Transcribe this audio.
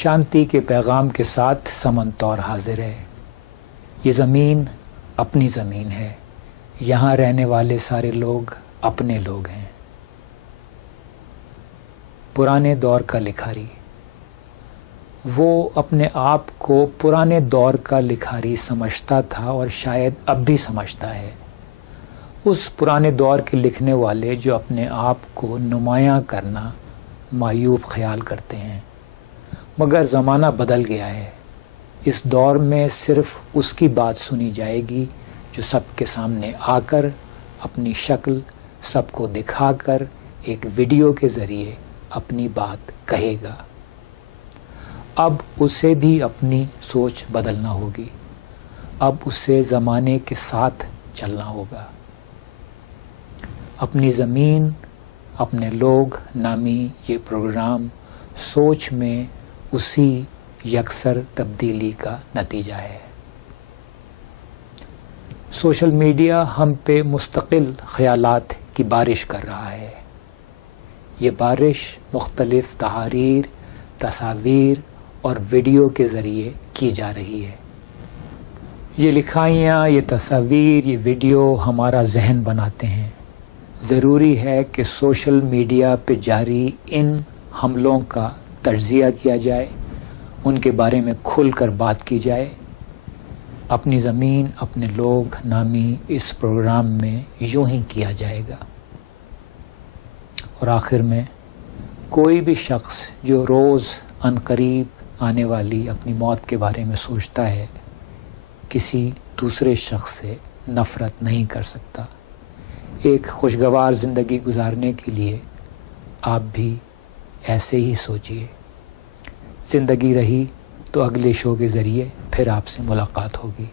شانتی کے پیغام کے ساتھ سمن طور حاضر ہے۔ یہ زمین اپنی زمین ہے، یہاں رہنے والے سارے لوگ اپنے لوگ ہیں۔ پرانے دور کا لکھاری، وہ اپنے آپ کو پرانے دور کا لکھاری سمجھتا تھا اور شاید اب بھی سمجھتا ہے۔ اس پرانے دور کے لکھنے والے جو اپنے آپ کو نمایاں کرنا معیوب خیال کرتے ہیں، مگر زمانہ بدل گیا ہے۔ اس دور میں صرف اس کی بات سنی جائے گی جو سب کے سامنے آ کر اپنی شکل سب کو دکھا کر ایک ویڈیو کے ذریعے اپنی بات کہے گا۔ اب اسے بھی اپنی سوچ بدلنا ہوگی، اب اسے زمانے کے ساتھ چلنا ہوگا۔ اپنی زمین اپنے لوگ نامی یہ پروگرام سوچ میں اسی یکسر تبدیلی کا نتیجہ ہے۔ سوشل میڈیا ہم پہ مستقل خیالات کی بارش کر رہا ہے۔ یہ بارش مختلف تحاریر، تصاویر اور ویڈیو کے ذریعے کی جا رہی ہے۔ یہ لکھائیاں، یہ تصاویر، یہ ویڈیو ہمارا ذہن بناتے ہیں۔ ضروری ہے کہ سوشل میڈیا پہ جاری ان حملوں کا تجزیہ کیا جائے، ان کے بارے میں کھل کر بات کی جائے۔ اپنی زمین اپنے لوگ نامی اس پروگرام میں یوں ہی کیا جائے گا۔ اور آخر میں کوئی بھی شخص جو روز عنقریب آنے والی اپنی موت کے بارے میں سوچتا ہے، کسی دوسرے شخص سے نفرت نہیں کر سکتا۔ ایک خوشگوار زندگی گزارنے کے لیے آپ بھی ایسے ہی سوچئے۔ زندگی رہی تو اگلے شو کے ذریعے پھر آپ سے ملاقات ہوگی۔